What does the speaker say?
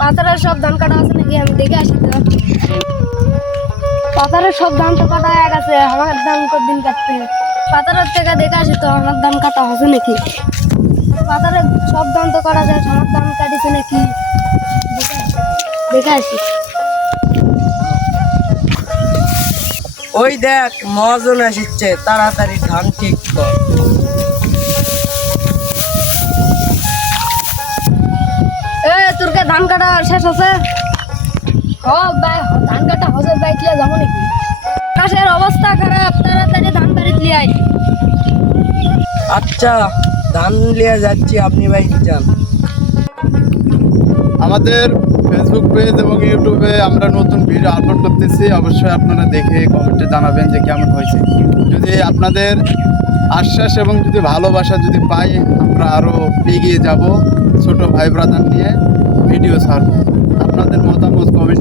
পাতারের সব ধান কাটা আছে নাকি আমি দেখে আসি তো। পাতারের সব ধান তো কাটা হয়ে গেছে, আমার ধান কতদিন কাটতে। পাতারের থেকে দেখে আসি তো আমার ধান কাটা হবে নাকি। পাতারের সব ধান তো কাটা যায়, আমার ধান কাটিছে নাকি দেখে আসি। ওই দেখ মহাজন আসছে, তাড়াতাড়ি ধান ঠিক কর। তোর কে ধান কাটা শেষ আছে? ভাই ধান কাটা হচ্ছে ভাই, কি যাবো নাকি? আকাশের অবস্থা খারাপ, তাড়াতাড়ি ধান বাড়িতে নিয়ে আয়। আচ্ছা ধান লিয়ে যাচ্ছি, আপনি ভাই যান। আমাদের ফেসবুক পেজ এবং ইউটিউবে আমরা নতুন ভিডিও আপলোড করতেছি, অবশ্যই আপনারা দেখে কমেন্টে জানাবেন যে কেমন হয়েছে। যদি আপনাদের আশ্বাস এবং যদি ভালোবাসা যদি পাই, আমরা আরও এগিয়ে যাব ছোট ভাই ব্রাদার নিয়ে ভিডিও ছাড়ব। আপনাদের মতামত কমেন্ট